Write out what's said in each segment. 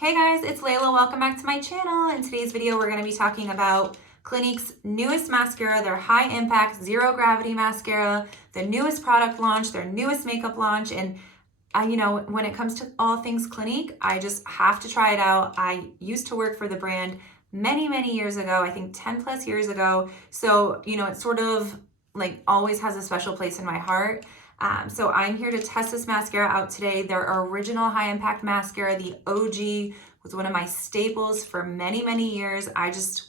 Hey guys, it's Laila. Welcome back to my channel. In today's video, we're going to be talking about Clinique's newest mascara, their high impact zero gravity mascara, the newest product launch, their newest makeup launch. And when it comes to all things Clinique, I just have to try it out. I used to work for the brand many years ago, I think 10 plus years ago. So, it sort of like always has a special place in my heart. So I'm here to test this mascara out today. Their original high impact mascara, the OG, was one of my staples for many years.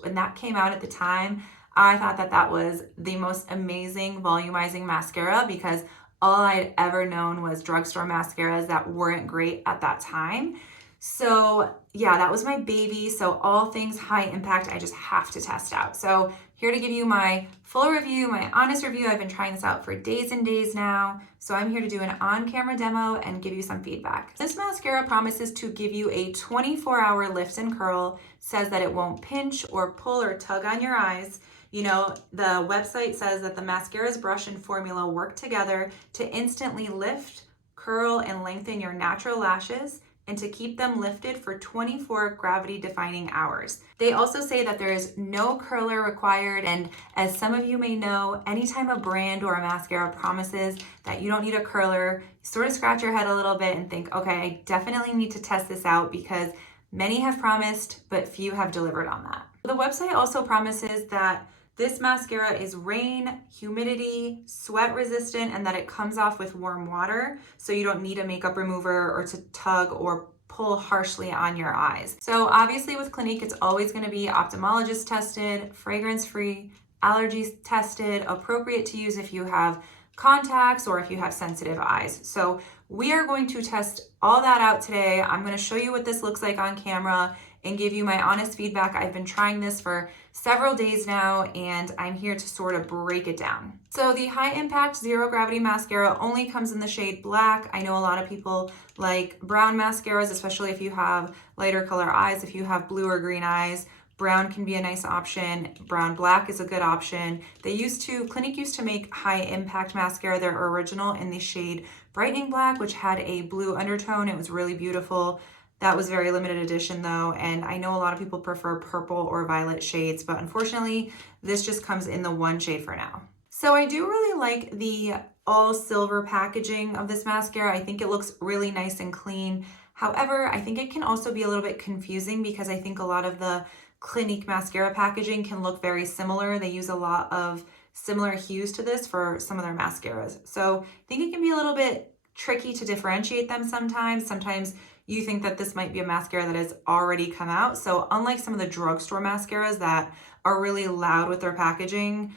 When that came out at the time, I thought that was the most amazing volumizing mascara because all I'd ever known was drugstore mascaras that weren't great at that time. So yeah, that was my baby. So all things high impact, I just have to test out. So here to give you my full review, my honest review. I've been trying this out for days and days now. So I'm here to do an on-camera demo and give you some feedback. This mascara promises to give you a 24-hour lift and curl, says that it won't pinch or pull or tug on your eyes. The website says that the mascara's brush and formula work together to instantly lift, curl, and lengthen your natural lashes and to keep them lifted for 24 gravity-defying hours. They also say that there is no curler required, and as some of you may know, anytime a brand or a mascara promises that you don't need a curler, you sort of scratch your head a little bit and think, okay, I definitely need to test this out because many have promised, but few have delivered on that. The website also promises that this mascara is rain, humidity, sweat resistant, and that it comes off with warm water, so you don't need a makeup remover or to tug or pull harshly on your eyes. So obviously with Clinique, it's always going to be ophthalmologist tested, fragrance free, allergies tested, appropriate to use if you have contacts or if you have sensitive eyes. So we are going to test all that out today. I'm going to show you what this looks like on camera and give you my honest feedback. I've been trying this for several days now, and I'm here to sort of break it down. So the high impact zero gravity mascara only comes in the shade black. I know a lot of people like brown mascaras, especially if you have lighter color eyes. If you have blue or green eyes, brown can be a nice option. Brown black is a good option. Clinique used to make high impact mascara, their original, in the shade brightening black, which had a blue undertone. It was really beautiful. That was very limited edition though, and I know a lot of people prefer purple or violet shades, but unfortunately, this just comes in the one shade for now. So I do really like the all silver packaging of this mascara. I think it looks really nice and clean. However, I think it can also be a little bit confusing because I think a lot of the Clinique mascara packaging can look very similar. They use a lot of similar hues to this for some of their mascaras. So I think it can be a little bit tricky to differentiate them sometimes. Sometimes you think that this might be a mascara that has already come out. So unlike some of the drugstore mascaras that are really loud with their packaging,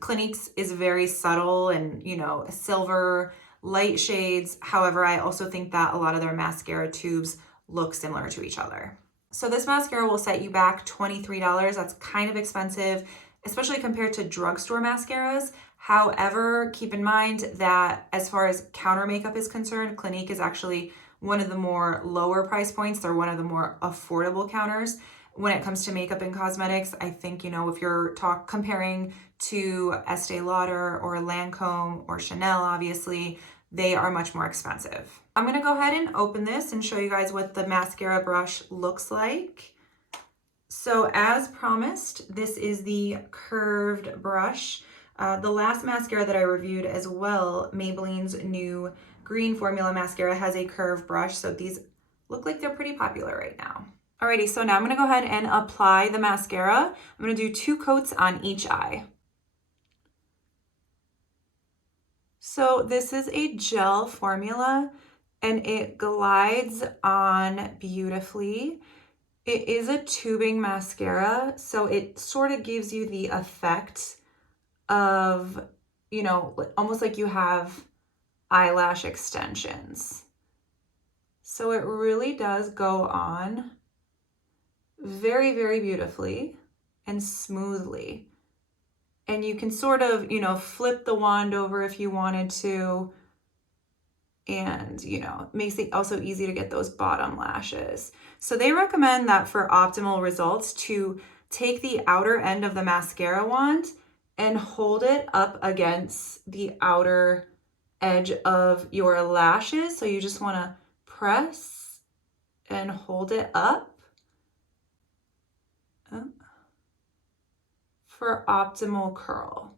Clinique's is very subtle and, silver, light shades. However, I also think that a lot of their mascara tubes look similar to each other. So this mascara will set you back $23. That's kind of expensive, especially compared to drugstore mascaras. However, keep in mind that as far as counter makeup is concerned, Clinique is actually one of the more lower price points. They're one of the more affordable counters when it comes to makeup and cosmetics. I think, if you're comparing to Estee Lauder or Lancome or Chanel, obviously, they are much more expensive. I'm gonna go ahead and open this and show you guys what the mascara brush looks like. So as promised, this is the curved brush. The last mascara that I reviewed as well, Maybelline's new green formula mascara, has a curved brush. So these look like they're pretty popular right now. Alrighty, so now I'm gonna go ahead and apply the mascara. I'm gonna do 2 coats on each eye. So this is a gel formula and it glides on beautifully. It is a tubing mascara, so it sort of gives you the effect of, almost like you have eyelash extensions. So it really does go on very beautifully and smoothly. And you can sort of, flip the wand over if you wanted to. And, it makes it also easy to get those bottom lashes. So they recommend that for optimal results to take the outer end of the mascara wand and hold it up against the outer edge of your lashes. So you just want to press and hold it up for optimal curl.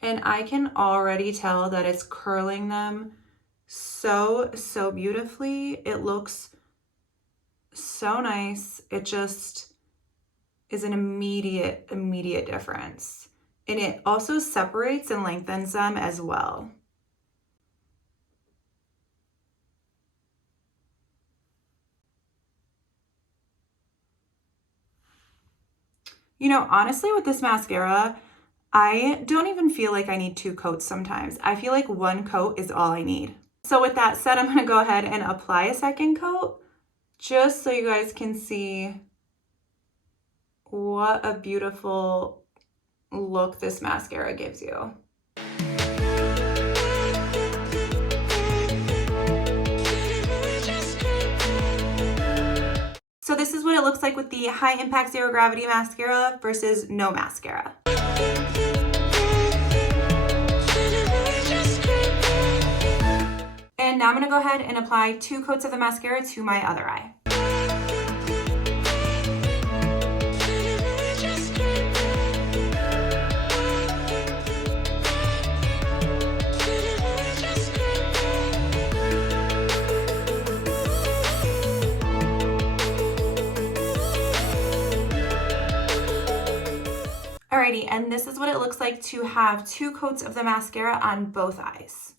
And I can already tell that it's curling them so beautifully. It looks so nice. It just is an immediate difference. And it also separates and lengthens them as well. You know, honestly, with this mascara, I don't even feel like I need 2 coats sometimes. I feel like 1 coat is all I need. So with that said, I'm gonna go ahead and apply a second coat just so you guys can see what a beautiful look this mascara gives you. So this is what it looks like with the High Impact Zero Gravity Mascara versus no mascara. And now I'm gonna go ahead and apply 2 coats of the mascara to my other eye. Alrighty, and this is what it looks like to have 2 coats of the mascara on both eyes.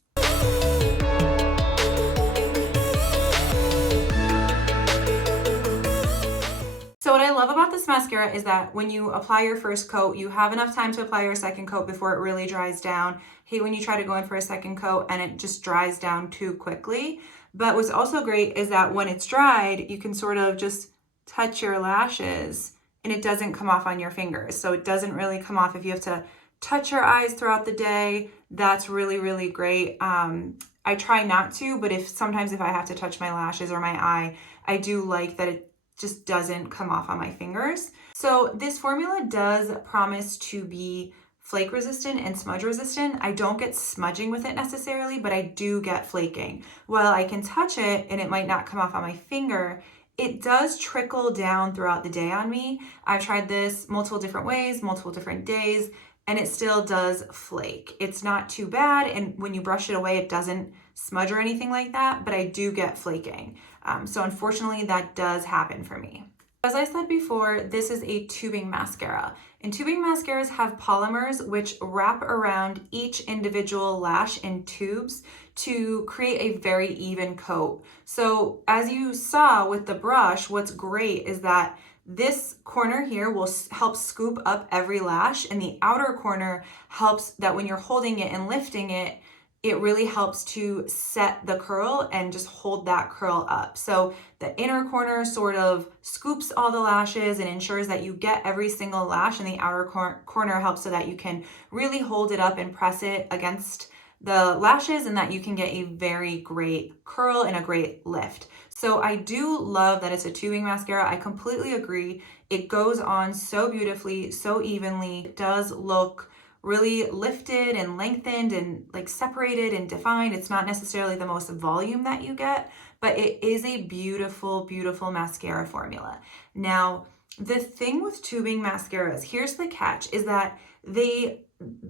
So what I love about this mascara is that when you apply your first coat, you have enough time to apply your second coat before it really dries down. Hate when you try to go in for a second coat and it just dries down too quickly. But what's also great is that when it's dried, you can sort of just touch your lashes and it doesn't come off on your fingers. So it doesn't really come off if you have to touch your eyes throughout the day. That's really great. I try not to, but sometimes if I have to touch my lashes or my eye, I do like that it just doesn't come off on my fingers. So this formula does promise to be flake resistant and smudge resistant. I don't get smudging with it necessarily, but I do get flaking. While I can touch it and it might not come off on my finger, it does trickle down throughout the day on me. I've tried this multiple different ways, multiple different days, and it still does flake. It's not too bad, and when you brush it away, it doesn't smudge or anything like that, but I do get flaking. So unfortunately, that does happen for me. As I said before, this is a tubing mascara, and tubing mascaras have polymers which wrap around each individual lash in tubes to create a very even coat. So as you saw with the brush, what's great is that this corner here will help scoop up every lash, and the outer corner helps that when you're holding it and lifting it, it really helps to set the curl and just hold that curl up. So the inner corner sort of scoops all the lashes and ensures that you get every single lash, and the outer corner helps so that you can really hold it up and press it against the lashes and that you can get a very great curl and a great lift. So I do love that it's a tubing mascara. I completely agree. It goes on so beautifully, so evenly. It does look really lifted and lengthened and like separated and defined. It's not necessarily the most volume that you get, but it is a beautiful mascara formula. Now, the thing with tubing mascaras, here's the catch, is that they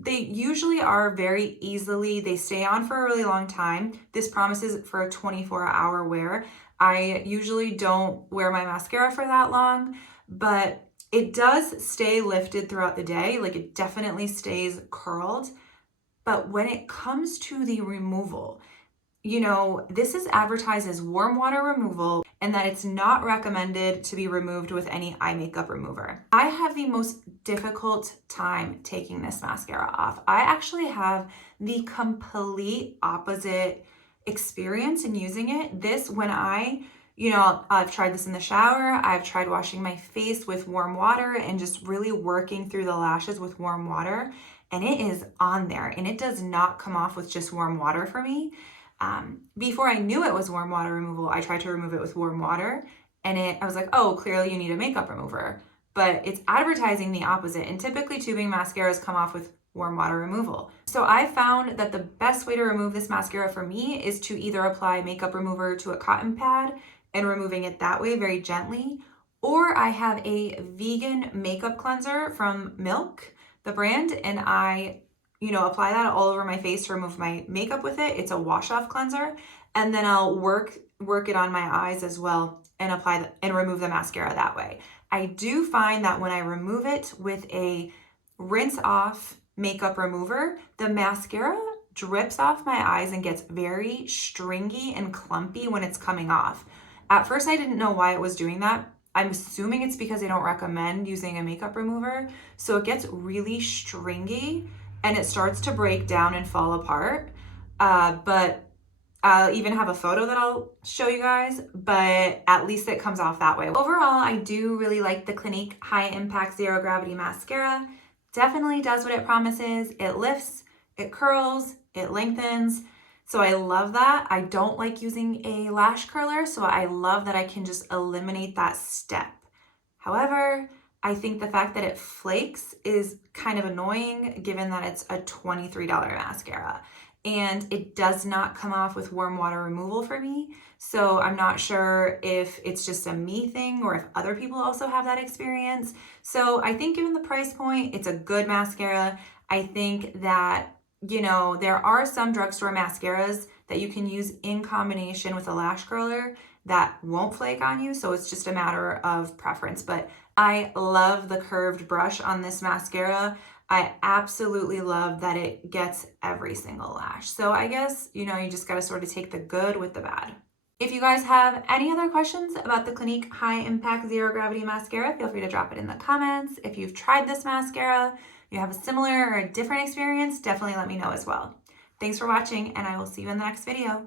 usually are very easily, they stay on for a really long time. This promises for a 24-hour wear. I usually don't wear my mascara for that long, but it does stay lifted throughout the day. Like, it definitely stays curled. But when it comes to the removal, you know, this is advertised as warm water removal and that it's not recommended to be removed with any eye makeup remover. I have the most difficult time taking this mascara off. I actually have the complete opposite experience in using it. I've tried this in the shower. I've tried washing my face with warm water and just really working through the lashes with warm water. And it is on there, and it does not come off with just warm water for me. Before I knew it was warm water removal, I tried to remove it with warm water, and I was like, oh, clearly you need a makeup remover. But it's advertising the opposite. And typically tubing mascaras come off with warm water removal. So I found that the best way to remove this mascara for me is to either apply makeup remover to a cotton pad and removing it that way very gently, or I have a vegan makeup cleanser from Milk, the brand, and I apply that all over my face to remove my makeup with it. It's a wash-off cleanser, and then I'll work it on my eyes as well and and remove the mascara that way. I do find that when I remove it with a rinse off makeup remover, the mascara drips off my eyes and gets very stringy and clumpy when it's coming off. At first, I didn't know why it was doing that. I'm assuming it's because they don't recommend using a makeup remover. So it gets really stringy and it starts to break down and fall apart. But I'll even have a photo that I'll show you guys, but at least it comes off that way. Overall, I do really like the Clinique High Impact Zero Gravity Mascara. Definitely does what it promises. It lifts, it curls, it lengthens. So I love that. I don't like using a lash curler, so I love that I can just eliminate that step. However, I think the fact that it flakes is kind of annoying given that it's a $23 mascara. And it does not come off with warm water removal for me. So I'm not sure if it's just a me thing or if other people also have that experience. So I think given the price point, it's a good mascara. I think that, there are some drugstore mascaras that you can use in combination with a lash curler that won't flake on you. So it's just a matter of preference. But I love the curved brush on this mascara. I absolutely love that it gets every single lash. So I guess, you just got to sort of take the good with the bad. If you guys have any other questions about the Clinique High Impact Zero Gravity Mascara, feel free to drop it in the comments. If you've tried this mascara, you have a similar or a different experience, definitely let me know as well. Thanks for watching, and I will see you in the next video.